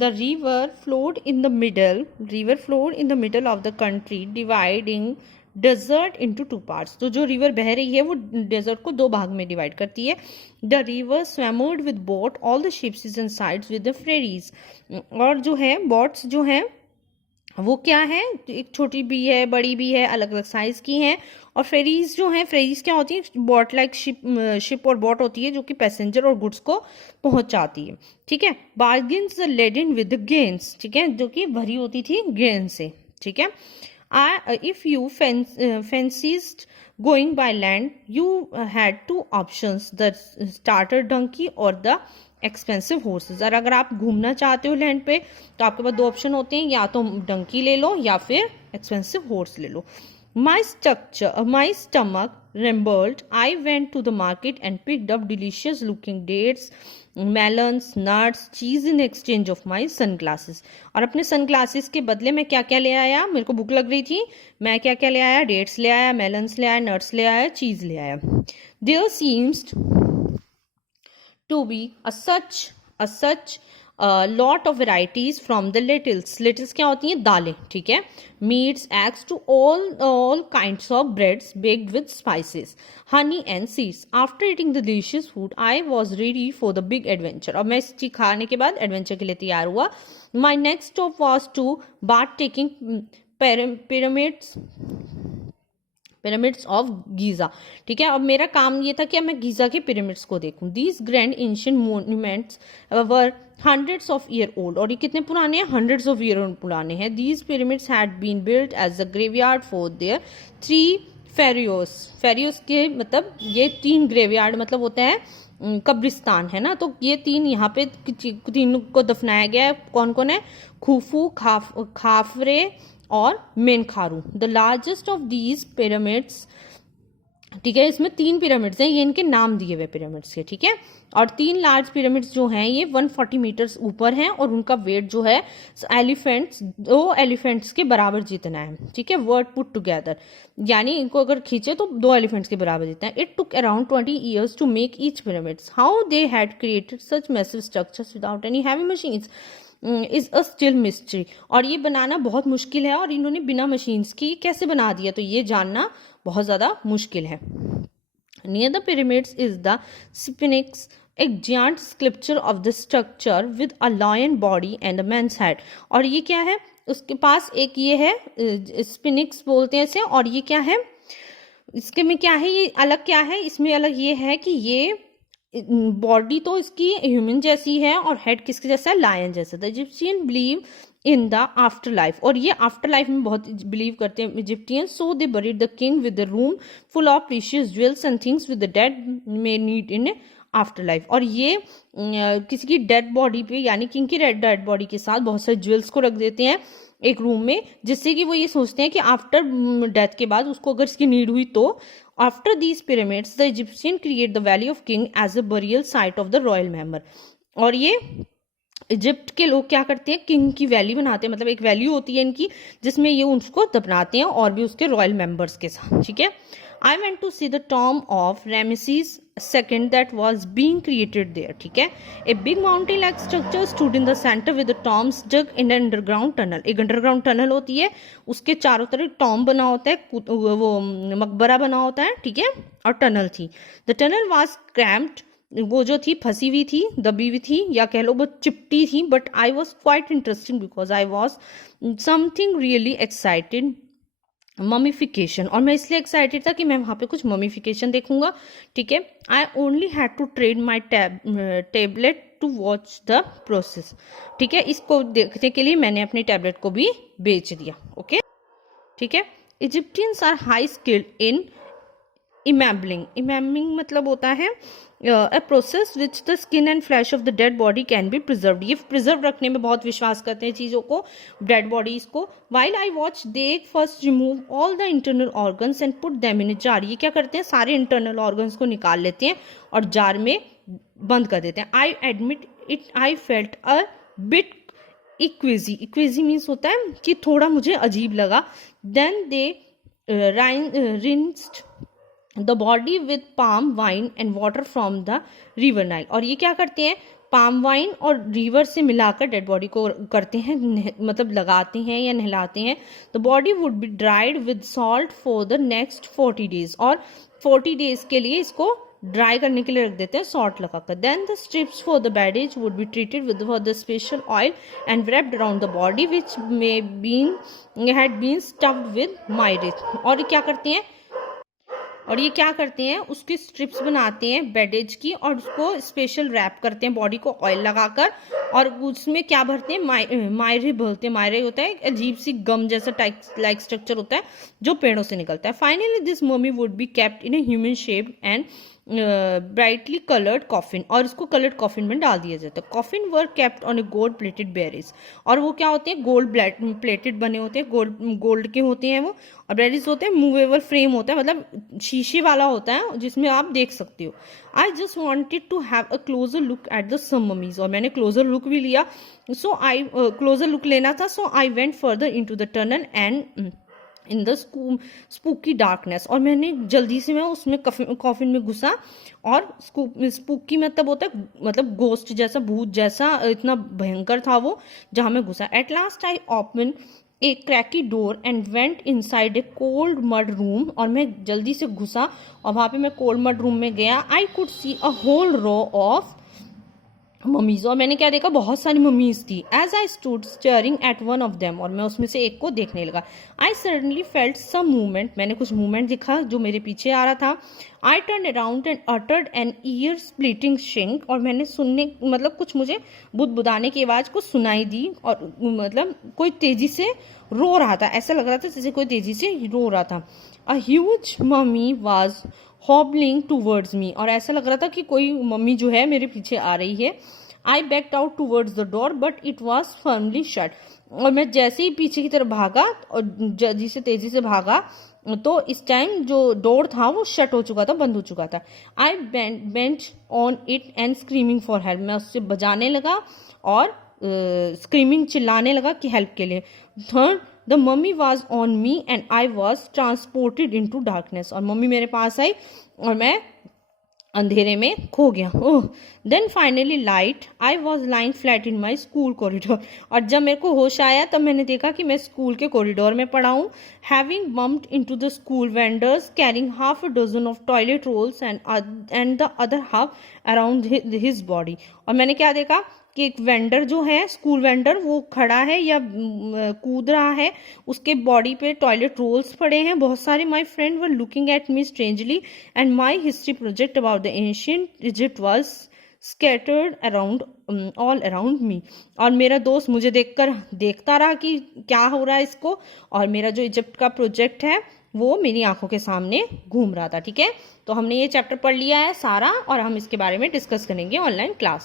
The river flowed in the middle of the country, dividing desert into two parts. तो जो river बह रही है वो डेजर्ट को दो भाग में डिवाइड करती है. The river swammed with boat, all the ships is inside with the ferries. और जो है बोट्स जो है वो क्या है, एक छोटी भी है बड़ी भी है, अलग अलग साइज की हैं. और फेरीज जो हैं, फेरीज क्या होती है, बोट लाइक शिप और बोट होती है जो कि पैसेंजर और गुड्स को पहुंचाती है. ठीक है. बार्गिन्स लेडन विद गेन्स, ठीक है, जो कि भरी होती थी गेन से. ठीक है. If you fancied going by land, you had two options, the starter donkey or the expensive horses. और अगर आप घूमना चाहते हो लैंड पे तो आपके पास दो ऑप्शन होते हैं, या तो डंकी ले लो या फिर एक्सपेंसिव हॉर्स ले लो. My stomach rumbled. I went to the market and picked up delicious looking dates, melons, nuts, cheese in exchange of my sunglasses. और अपने सनग्लासेस के बदले मैं क्या क्या ले आया, मेरे को भूख लग रही थी, मैं क्या क्या ले आया, डेट्स ले आया, मेलन्स ले आया, नट्स ले आया, चीज ले आया. There seems to be a such lot of varieties from the littles क्या होती हैं, दालें. ठीक है. meats, eggs to all kinds of breads baked with spices, honey and seeds. After eating the delicious food, I was ready for the big adventure. और मैं इस चीज खाने के बाद एडवेंचर के लिए तैयार हुआ. My next stop was to bath taking pyramids of Giza. ठीक है. अब मेरा काम ये था कि मैं गीजा के पिरामिड्स को देखूं. These grand ancient monuments were hundreds of year old. और ये कितने पुराने हैं, hundreds of year old पुराने हैं. These pyramids had been built as a graveyard for their three pharaohs. pharaohs के मतलब ये तीन ग्रेवयार्ड मतलब होता है कब्रिस्तान, है ना. तो ये तीन यहाँ पे तीन को दफनाया गया है. कौन कौन है, खुफू, खाफरे और Menkaure. The largest of these pyramids, ठीक है, इसमें तीन पिरामिड्स हैं, ये इनके नाम दिए हुए पिरामिड्स के. ठीक है. और तीन लार्ज पिरामिड्स जो हैं ये 140 मीटर्स ऊपर हैं और उनका वेट जो है दो एलिफेंट्स के बराबर जितना है. ठीक है. वर्ड पुट टुगेदर, यानी इनको अगर खींचे तो दो एलिफेंट्स के बराबर जितना है. It took around 20 years to make each pyramids. How they had created such massive structures without any heavy machines is a still mystery. और ये बनाना बहुत मुश्किल है और इन्होंने बिना मशीन्स की कैसे बना दिया, तो ये जानना बहुत ज़्यादा मुश्किल है. Near the pyramids is the Sphinx, a giant sculpture of the structure with a lion body and a man's head. और ये क्या है, उसके पास एक ये है स्पिनिक्स बोलते हैं इसे. और ये क्या है, इसके में क्या है, ये अलग क्या है, इसमें अलग ये है कि ये बॉडी तो इसकी ह्यूमन जैसी है और हेड किसके जैसा है, लायन जैसा. The Egyptian believe in the afterlife. और ये आफ्टर लाइफ में बहुत बिलीव करते हैं Egyptians. So they buried the king with the room full of precious jewels and things with the dead may need in afterlife. और ये किसी की डेड बॉडी पे, यानी किंग की डेड बॉडी के साथ बहुत सारे ज्वेल्स को रख देते हैं एक रूम में, जिससे कि वो ये सोचते हैं कि आफ्टर डेथ के बाद उसको अगर इसकी नीड हुई तो. After these pyramids the Egyptian create the valley of king as a burial site of the royal member. और ये इजिप्ट के लोग क्या करते हैं, किंग की वैली बनाते हैं, मतलब एक वैली होती है इनकी जिसमें ये उसको दफनाते हैं और भी उसके रॉयल मेंबर्स के साथ. ठीक है. I went to see the tomb of Rameses II that was being created there. ठीक है. A big mountain like structure stood in the center with the tombs dug in an underground tunnel. एक underground tunnel होती है, उसके चारों तरफ Tom बना होता है, वो मकबरा बना होता है. ठीक है. और टनल थी. The tunnel was cramped, वो जो थी फंसी हुई थी, दबी हुई थी, या कह लो वो चिपटी थी. But I was quite interesting because I was something really excited. Mummification, और मैं इसलिए एक्साइटेड था कि मैं वहाँ पे कुछ ममीफिकेशन देखूंगा. ठीक है. I only had to trade my tablet to watch the process. ठीक है. इसको देखने के लिए मैंने अपनी टैबलेट को भी बेच दिया. ओके. ठीक है. Egyptians are high skilled in इमेम्बलिंग मतलब होता है a process which the skin and flesh of the dead body can be preserved. ये प्रिजर्व रखने में बहुत विश्वास करते हैं चीज़ों को, डेड बॉडीज को. while I watch they first remove all the internal organs and put them in a jar. ये क्या करते हैं, सारे इंटरनल ऑर्गन्स को निकाल लेते हैं और जार में बंद कर देते हैं. I admit it, I felt a bit equezy means होता है कि थोड़ा मुझे अजीब लगा. then they rinsed the body with palm wine and water from the river Nile. और ये क्या करते हैं, पाम वाइन और रिवर से मिलाकर डेड बॉडी को करते हैं, मतलब लगाते हैं या नहलाते हैं। The body would be dried with salt for the next 40 days, और 40 डेज के लिए इसको ड्राई करने के लिए रख देते हैं सॉल्ट लगाकर। Then the strips for the bandage would be treated with for the special oil and wrapped around the body which may been had been stuffed with myrrh. और ये क्या करते हैं, उसकी स्ट्रिप्स बनाते हैं बैंडेज की और उसको स्पेशल रैप करते हैं बॉडी को ऑयल लगाकर, और उसमें क्या भरते हैं, मायरे बोलते हैं। मायरे होता है एक अजीब सी गम जैसा टाइप लाइक स्ट्रक्चर होता है जो पेड़ों से निकलता है। Finally this mummy would be kept in a human shape and brightly coloured coffin, और इसको कलर्ड कॉफिन में डाल दिया जाता है। Coffin were kept on A gold plated berries, और वो क्या होते हैं, गोल्ड प्लेटेड बने होते हैं, गोल्ड के होते हैं वो। और बेरीज होते हैं मूवेबल फ्रेम होता है, मतलब शीशे वाला होता है जिसमें आप देख सकते हो। I just wanted to have a closer look at the some mummies, और मैंने क्लोजर लुक भी लिया। क्लोजर लुक लेना था, so I went further into the tunnel and in the spooky darkness, और मैंने जल्दी से मैं उसमें कॉफिन में घुसा, और स्पूकी मतलब होता है मतलब गोस्ट जैसा, भूत जैसा, इतना भयंकर था वो जहां मैं घुसा। At last I open A cracky door and went inside a cold mud room, और मैं जल्दी से घुसा और वहां पे मैं कोल्ड मड रूम में गया। I could see a whole row of mummies, और मैंने क्या देखा, बहुत सारी मम्मीज थी। As I stood staring at one of them, और मैं उसमें से एक को देखने लगा। I suddenly felt some movement, मैंने कुछ मूवमेंट दिखा जो मेरे पीछे आ रहा था। I turn around and uttered an ear splitting shriek, और मैंने सुनने मतलब कुछ मुझे बुदबुदाने की आवाज कुछ सुनाई दी, और मतलब कोई तेजी से रो रहा था, ऐसा लग रहा था जैसे कोई तेजी से रो रहा था। A huge mummy was hobbling towards me, और ऐसा लग रहा था कि कोई मम्मी जो है मेरे पीछे आ रही है। I backed out towards the door but it was firmly shut, और मैं जैसे ही पीछे की तरफ भागा और जल्दी से तेजी से भागा तो इस टाइम जो डोर था वो शट हो चुका था, बंद हो चुका था। I banged on it and screaming for help, मैं उससे बजाने लगा और स्क्रीमिंग चिल्लाने लगा कि हेल्प के लिए। Third the mummy was on me and I was transported into darkness, और मम्मी मेरे पास आई और मैं अंधेरे में खो गया। Oh then finally light, I was lying flat in my school corridor, और जब मेरे को होश आया तब मैंने देखा कि मैं स्कूल के कॉरिडोर में पड़ा हूँ। Having bumped into the school vendors carrying half a dozen of toilet rolls and the other half around his body, और मैंने क्या देखा कि एक वेंडर जो है, स्कूल वेंडर, वो खड़ा है या कूद रहा है, उसके बॉडी पे टॉयलेट रोल्स पड़े हैं बहुत सारे। My friend were looking at me strangely and my history project about the ancient Egypt was scattered around all around me, और मेरा दोस्त मुझे देखकर देखता रहा कि क्या हो रहा है इसको, और मेरा जो इजिप्ट का प्रोजेक्ट है वो मेरी आंखों के सामने घूम रहा था। ठीक है, तो हमने ये चैप्टर पढ़ लिया है सारा, और हम इसके बारे में डिस्कस करेंगे ऑनलाइन क्लास में।